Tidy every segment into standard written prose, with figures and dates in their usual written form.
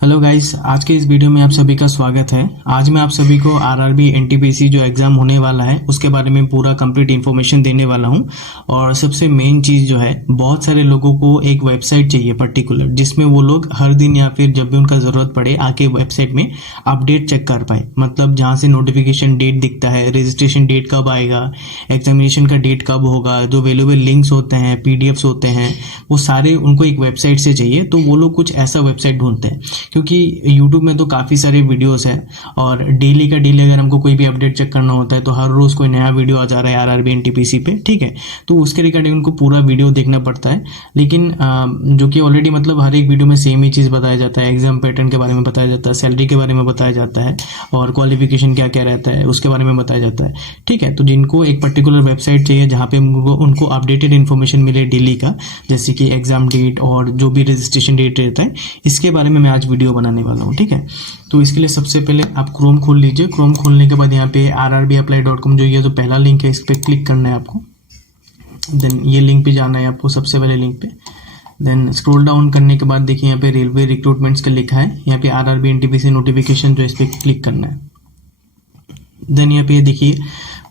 Hello guys, आज के इस वीडियो में आप सभी का स्वागत है। आज मैं आप सभी को आरआरबी एनटीपीसी जो एग्जाम होने वाला है उसके बारे में पूरा कंप्लीट इन्फॉर्मेशन देने वाला हूं। और सबसे मेन चीज जो है, बहुत सारे लोगों को एक वेबसाइट चाहिए पर्टिकुलर, जिसमें वो लोग हर दिन या फिर जब भी उनका जरूरत पड़े आके वेबसाइट में अपडेट चेक कर पाए। मतलब जहां से नोटिफिकेशन डेट दिखता है, रजिस्ट्रेशन डेट कब आएगा, एग्जामिनेशन का डेट कब होगा, जो वेल्यूएबल लिंक्स होते हैं, पीडीएफ्स होते हैं, वो सारे उनको एक वेबसाइट से चाहिए। तो वो लोग कुछ ऐसा वेबसाइट ढूंढते हैं, क्योंकि YouTube में तो काफ़ी सारे वीडियोस है और डेली का डेली अगर हमको कोई भी अपडेट चेक करना होता है तो हर रोज़ कोई नया वीडियो आ जा रहा है आरआरबी एनटीपीसी पे, ठीक है। तो उसके रिगार्डिंग उनको पूरा वीडियो देखना पड़ता है। लेकिन जो कि ऑलरेडी मतलब हर एक वीडियो में सेम ही चीज़ बताया जाता है। एग्जाम पैटर्न के बारे में बताया जाता है, सैलरी के बारे में बताया जाता है, और क्वालिफिकेशन क्या क्या रहता है उसके बारे में बताया जाता है, ठीक है। तो जिनको एक पर्टिकुलर वेबसाइट चाहिए जहाँ पे उनको अपडेटेड इन्फॉर्मेशन मिले डेली का, जैसे कि एग्जाम डेट और जो भी रजिस्ट्रेशन डेट रहता है, इसके बारे में मैं आज वीडियो बनाने वाला हूँ, ठीक है। तो इसके लिए सबसे पहले आप क्रोम खोल लीजिए। क्रोम खोलने के बाद यहाँ पे rrbapply.com जो ये जो पहला लिंक है इस पर क्लिक करना है आपको। देन ये लिंक पे जाना है आपको, सबसे पहले लिंक पे। देन स्क्रॉल डाउन करने के बाद देखिए यहाँ पे रेलवे रिक्रूटमेंट्स का लिखा है, यहाँ पे आरआरबी एनटीपीसी नोटिफिकेशन जो इस पर क्लिक करना है। देन यहाँ पे देखिए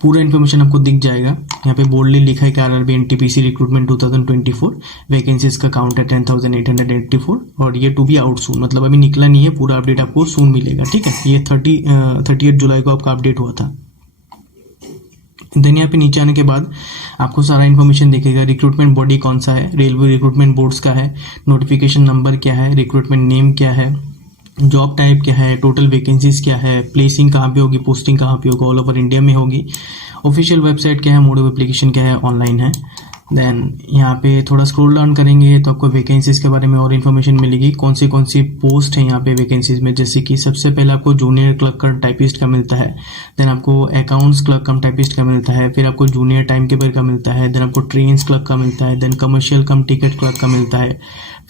पूरा इन्फॉर्मेशन आपको दिख जाएगा। यहाँ पे बोल्डली लिखा है कि आरआरबी एनटीपीसी रिक्रूटमेंट 2024 वैकेंसीज का काउंट है 10,884 और ये टू बी आउट सून, मतलब अभी निकला नहीं है, पूरा अपडेट आपको सून मिलेगा, ठीक है। ये 30 जुलाई को आपका अपडेट हुआ था। देन यहाँ पे नीचे आने के बाद आपको सारा इन्फॉर्मेशन दिखेगा। रिक्रूटमेंट बॉडी कौन सा है, रेलवे रिक्रूटमेंट बोर्ड्स का है, नोटिफिकेशन नंबर क्या है, रिक्रूटमेंट नेम क्या है, जॉब टाइप क्या है, टोटल वैकेंसीज क्या है, प्लेसिंग कहाँ पे होगी, पोस्टिंग कहाँ पे होगी, ऑल ओवर इंडिया में होगी, ऑफिशियल वेबसाइट क्या है, मोड ऑफ एप्लीकेशन क्या है, ऑनलाइन है। देन यहाँ पे थोड़ा स्क्रॉल डाउन करेंगे तो आपको वैकेंसीज के बारे में और इन्फॉर्मेशन मिलेगी, कौन सी पोस्ट है यहाँ पे वैकेंसीज में। जैसे कि सबसे पहले आपको जूनियर क्लर्क कम टाइपिस्ट का मिलता है, देन आपको अकाउंट्स क्लर्क कम टाइपिस्ट का मिलता है, फिर आपको जूनियर टाइम कीपर का मिलता है, देन आपको ट्रेन्स क्लर्क का मिलता है, then commercial cum ticket clerk का मिलता है,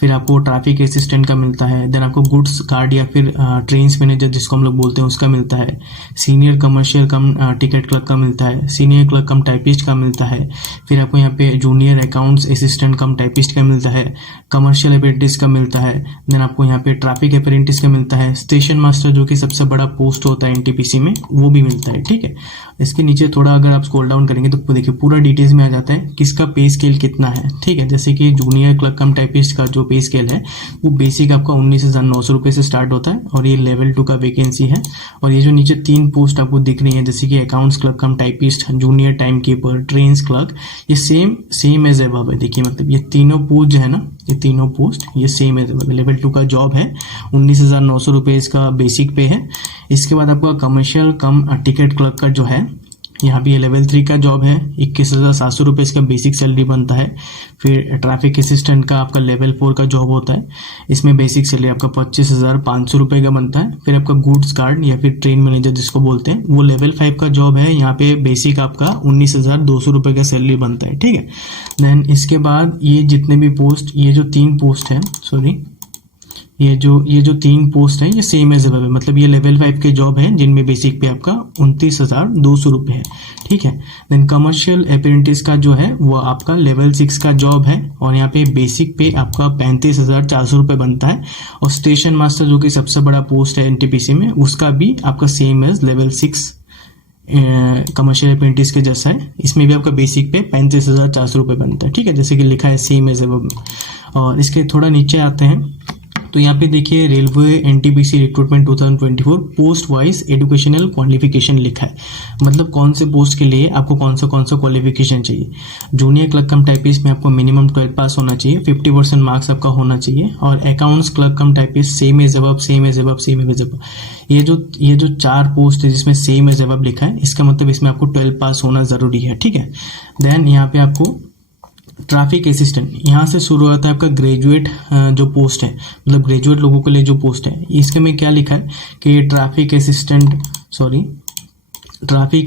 फिर आपको ट्रैफिक असिस्टेंट का मिलता है, देन आपको गुड्स गार्ड या फिर ट्रेन्स मैनेजर जिसको हम लोग बोलते हैं उसका मिलता है, senior commercial cum ticket clerk का मिलता है, सीनियर क्लर्क कम टाइपिस्ट का मिलता है, फिर आपको यहाँ पे जूनियर अकाउंट्स असिस्टेंट कम टाइपिस्ट का मिलता है, कमर्शियल अप्रेंटिस का मिलता है, देन आपको यहाँ पे ट्रैफिक अप्रेंटिस का मिलता है, स्टेशन मास्टर जो कि सबसे बड़ा पोस्ट होता है एनटीपीसी में वो भी मिलता है, ठीक है। इसके नीचे थोड़ा अगर आप स्क्रॉल डाउन करेंगे तो देखिए पूरा डिटेल्स में आ जाता है किसका पे स्केल कितना है, ठीक है। जैसे कि जूनियर क्लर्क कम टाइपिस्ट का जो पे स्केल है वो बेसिक आपका 19,900 रुपये से स्टार्ट होता है और ये लेवल 2 का वैकेंसी है। और ये जो नीचे 3 पोस्ट आपको दिख रही है, जैसे कि accounts clerk cum typist, junior time keeper, trains clerk, ये सेम एज एबव है। देखिए मतलब ये तीनों पोस्ट जो है ना, ये तीनों पोस्ट ये सेम एज एबव, लेवल 2 का जॉब है, 19,900 रुपये इसका बेसिक पे है। इसके बाद आपका कमर्शियल कम टिकट क्लर्क का जो है यहाँ भी ये लेवल 3 का जॉब है, 21,700 रुपये इसका बेसिक सैलरी बनता है। फिर ट्रैफिक असिस्टेंट का आपका लेवल 4 का जॉब होता है, इसमें बेसिक सैलरी आपका 25,500 रुपये का बनता है। फिर आपका गुड्स गार्ड या फिर ट्रेन मैनेजर जिसको बोलते हैं वो लेवल 5 का जॉब है, यहाँ पे बेसिक आपका 19,200 रुपये का सैलरी बनता है, ठीक है। देन इसके बाद ये जितने भी पोस्ट, ये जो 3 पोस्ट है, ये जो 3 पोस्ट है ये सेम एज एबव है, मतलब ये लेवल 5 के जॉब है जिनमें बेसिक पे आपका 29,200 रुपये है, ठीक है। देन कमर्शियल अप्रेंटिस का जो है वो आपका लेवल 6 का जॉब है और यहाँ पे बेसिक पे आपका 35,400 रुपये बनता है। और स्टेशन मास्टर जो कि सबसे बड़ा पोस्ट है एनटीपीसी में, उसका भी आपका same as level 6 commercial apprentice के जैसा है, इसमें भी आपका बेसिक पे 35,400 रुपये बनता है, ठीक है, जैसे कि लिखा है सेम एज एबव। और इसके थोड़ा नीचे आते हैं तो यहाँ पे देखिए railway NTPC recruitment 2024 post wise educational qualification लिखा है, मतलब कौन से पोस्ट के लिए आपको कौन सा क्वालिफिकेशन चाहिए। जूनियर क्लर्क कम टाइपिस्ट में आपको मिनिमम 12 पास होना चाहिए, 50% मार्क्स आपका होना चाहिए। और accounts clerk cum typist same as above, same as above, same as above. ये जो 4 पोस्ट है जिसमें सेम एज अबव लिखा है, इसका मतलब इसमें आपको 12 पास होना जरूरी है, ठीक है। देन यहाँ पे आपको ट्रैफिक असिस्टेंट, यहाँ से शुरू होता है आपका ग्रेजुएट जो पोस्ट है, मतलब ग्रेजुएट लोगों के लिए जो पोस्ट है, इसके में क्या लिखा है कि ट्रैफिक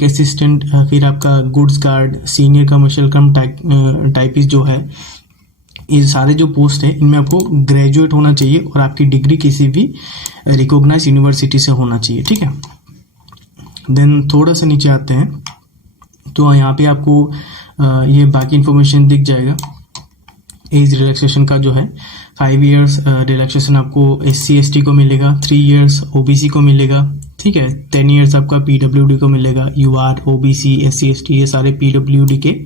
असिस्टेंट, फिर आपका गुड्स गार्ड, सीनियर कमर्शियल कम टाइपिस्ट जो है, ये सारे जो पोस्ट है इनमें आपको ग्रेजुएट होना चाहिए और आपकी डिग्री किसी भी रिकॉग्नाइज यूनिवर्सिटी से होना चाहिए, ठीक है। देन थोड़ा सा नीचे आते हैं तो यहाँ पे आपको ये बाकी इन्फॉर्मेशन दिख जाएगा। एज रिलैक्सेशन का जो है 5 ईयर्स रिलैक्सेशन आपको SC/ST को मिलेगा, 3 ईयर्स OBC को मिलेगा, ठीक है। 10 ईयर्स आपका PWD को मिलेगा, UR, OBC, SC/ST ये सारे PWD के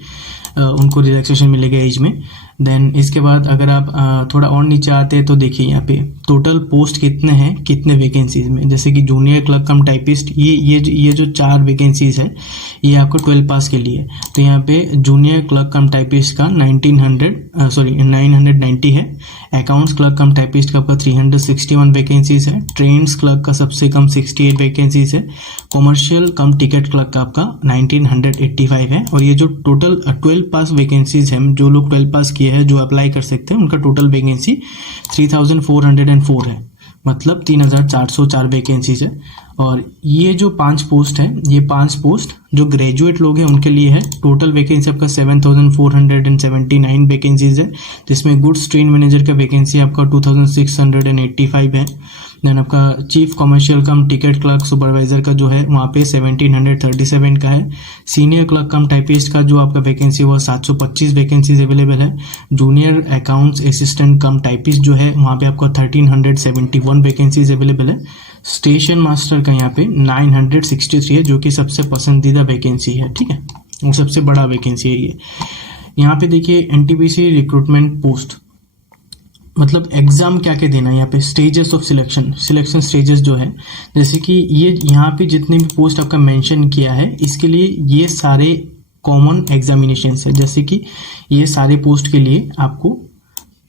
उनको रिलैक्सेशन मिलेगा एज में। देन इसके बाद अगर आप थोड़ा और नीचे आते हैं तो देखिए यहाँ पे टोटल पोस्ट कितने हैं, कितने वैकेंसीज में। जैसे कि जूनियर क्लर्क कम टाइपिस्ट, ये जो 4 वैकेंसीज है ये आपको 12 पास के लिए। तो यहाँ पे जूनियर क्लर्क कम टाइपिस्ट का 990 है। अकाउंट्स क्लर्क कम टाइपिस्ट का आपका 361 वैकेंसीज है। ट्रेन्स क्लर्क का सबसे कम 68 वैकेंसीज है। कॉमर्शियल कम टिकट क्लर्क का आपका 1985 है। और ये जो टोटल 12 पास वैकेंसीज हैं, जो लोग 12 पास किए हैं जो अप्लाई कर सकते हैं, उनका टोटल वैकेंसी 3404 है, मतलब 3404 वैकेंसीज है। और ये जो 5 पोस्ट है, ये 5 पोस्ट जो ग्रेजुएट लोग हैं उनके लिए है। टोटल वैकेंसी आपका 7479 वैकेंसीज है, जिसमें गुड्स ट्रेन मैनेजर का वैकेंसी आपका 2685 है। देन आपका chief commercial cum ticket clerk supervisor का जो है वहाँ पे 1737 का है। सीनियर क्लर्क कम टाइपिस्ट का जो आपका वैकेंसी वो 725 वैकेंसीज अवेलेबल है। जूनियर अकाउंट्स असिस्टेंट कम टाइपिस्ट जो है वहाँ पे आपका 1371 वैकेंसीज अवेलेबल है। स्टेशन मास्टर का यहाँ पे 963 है, जो कि सबसे पसंदीदा वैकेंसी है, ठीक है, वो सबसे बड़ा वैकेंसी है ये। यहाँ पे देखिए NTPC रिक्रूटमेंट पोस्ट, मतलब एग्जाम क्या क्या देना है यहाँ पे, स्टेजेस ऑफ सिलेक्शन स्टेजेस जो है, जैसे कि ये यहाँ पे जितने भी पोस्ट आपका मेंशन किया है इसके लिए ये सारे कॉमन एग्जामिनेशन है। जैसे कि ये सारे पोस्ट के लिए आपको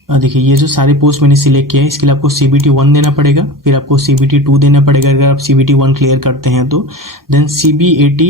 देखिए ये जो सारे पोस्ट मैंने सिलेक्ट किया है इसके लिए आपको CBT 1 देना पड़ेगा, फिर आपको CBT 2 देना पड़ेगा अगर आप CBT 1 क्लियर करते हैं तो। देन CBAT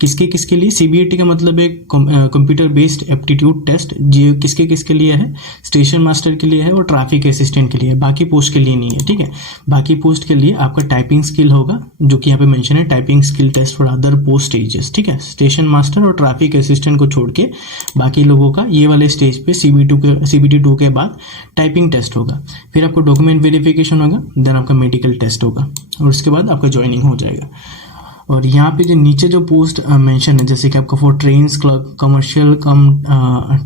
किसके लिए, CBAT का मतलब एक कंप्यूटर बेस्ड एप्टीट्यूड टेस्ट, जो किसके लिए है, स्टेशन मास्टर के लिए है और ट्रैफिक असिस्टेंट के लिए है, बाकी पोस्ट के लिए नहीं है, ठीक है। बाकी पोस्ट के लिए आपका टाइपिंग स्किल होगा, जो कि यहाँ पे मेंशन है, typing skill test for other post stages, ठीक है। स्टेशन मास्टर और ट्रैफिक असिस्टेंट को छोड़ के बाकी लोगों का ये वाले स्टेज पे CBT 2 के बाद टाइपिंग टेस्ट होगा, फिर आपको डॉक्यूमेंट वेरिफिकेशन होगा, देन आपका मेडिकल टेस्ट होगा और उसके बाद आपका ज्वाइनिंग हो जाएगा। और यहाँ पे जो नीचे जो पोस्ट मेंशन है, जैसे कि आपका for trains clerk, commercial cum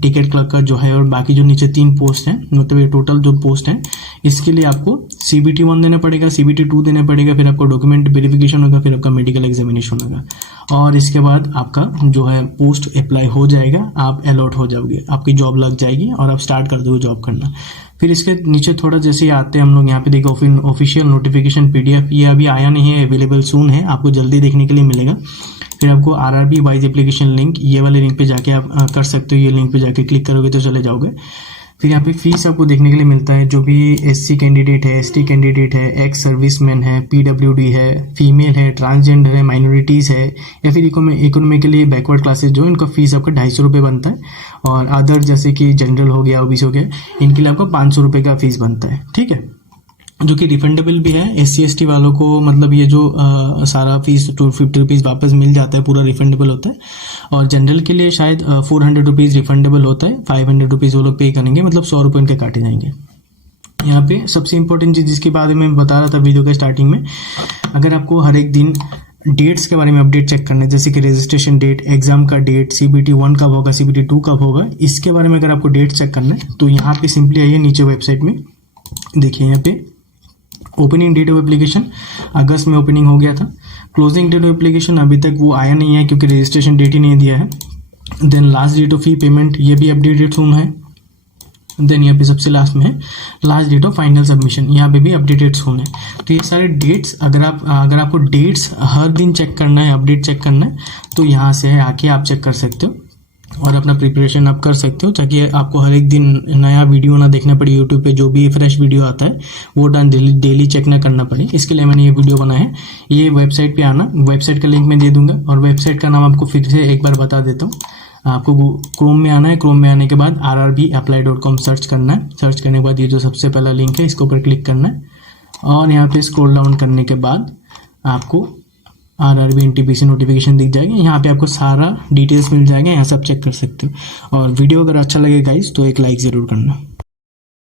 ticket clerk का जो है, और बाकी जो नीचे 3 पोस्ट हैं, मतलब ये टोटल जो पोस्ट हैं, इसके लिए आपको CBT 1 देना पड़ेगा, CBT 2 देना पड़ेगा, फिर आपको डॉक्यूमेंट वेरिफिकेशन होगा, फिर आपका मेडिकल एग्जामिनेशन होगा और इसके बाद आपका जो है पोस्ट अप्लाई हो जाएगा, आप अलॉट हो जाओगे, आपकी जॉब लग जाएगी और आप स्टार्ट कर दोगे जॉब करना। फिर इसके नीचे थोड़ा जैसे आते हैं हम लोग, यहाँ पे देखो ऑफिशियल नोटिफिकेशन PDF, ये अभी आया नहीं है, अवेलेबल सून है, आपको जल्दी देखने के लिए मिलेगा। फिर आपको RRB वाइज एप्लीकेशन लिंक, ये वाले लिंक पे जाके आप कर सकते हो, ये लिंक पे जाके क्लिक करोगे तो चले जाओगे। फिर यहाँ पे फीस आपको देखने के लिए मिलता है, जो भी SC कैंडिडेट है, ST कैंडिडेट है, एक्स सर्विसमैन है, PWD है, फीमेल है, ट्रांसजेंडर है, माइनॉरिटीज़ है, या फिर इकोनॉमिकली बैकवर्ड क्लासेस जो इनका फीस आपका 250 रुपये बनता है। और अदर जैसे कि जनरल हो गया, OBC हो गया, इनके लिए आपको 500 रुपये का फीस बनता है, ठीक है, जो कि रिफंडेबल भी है। SC/ST वालों को मतलब ये जो सारा फीस 250 रुपीज़ वापस मिल जाता है, पूरा रिफंडेबल होता है। और जनरल के लिए शायद 400 रुपीज़ रिफंडेबल होता है, 500 रुपीज़ वो लोग पे करेंगे, मतलब 100 रुपये उनके काटे जाएंगे। यहाँ पे सबसे इंपॉर्टेंट चीज़ जिसके बारे में बता रहा था वीडियो के स्टार्टिंग में, अगर आपको हर एक दिन डेट्स के बारे में अपडेट चेक करना है, जैसे कि रजिस्ट्रेशन डेट, एग्जाम का डेट, CBT 1 कब होगा, CBT 2 कब होगा, इसके बारे में अगर आपको डेट चेक करना है तो यहाँ पे सिंपली आइए नीचे वेबसाइट में, देखिए यहाँ पे ओपनिंग डेट ऑफ एप्लीकेशन अगस्त में ओपनिंग हो गया था। क्लोजिंग डेट ऑफ एप्लीकेशन अभी तक वो आया नहीं है क्योंकि रजिस्ट्रेशन डेट ही नहीं दिया है। Then last date of fee payment, ये भी अपडेटेड सून है। देन यहाँ पे सबसे लास्ट में है last date of final submission, यहाँ पे भी अपडेटेड सून है। तो ये सारे डेट्स अगर आपको डेट्स हर दिन चेक करना है, अपडेट चेक करना है, तो यहाँ से आके आप चेक कर सकते हो और अपना प्रिपरेशन आप कर सकते हो, ताकि आपको हर एक दिन नया वीडियो ना देखना पड़े यूट्यूब पे, जो भी फ्रेश वीडियो आता है वो डेली चेक ना करना पड़े। इसके लिए मैंने ये वीडियो बनाया है। ये वेबसाइट पे आना, वेबसाइट का लिंक मैं दे दूंगा और वेबसाइट का नाम आपको फिर से एक बार बता देता हूँ। आपको क्रोम में आना है, क्रोम में आने के बाद rrbapply.com सर्च करना है। सर्च करने के बाद ये जो सबसे पहला लिंक है इसके ऊपर क्लिक करना है और यहाँ पे स्क्रॉल डाउन करने के बाद आपको RRB NTPC नोटिफिकेशन दिख जाएगा। यहाँ पे आपको सारा डिटेल्स मिल जाएगा, यहाँ से आप चेक कर सकते हो। और वीडियो अगर अच्छा लगे गाइस तो एक लाइक ज़रूर करना।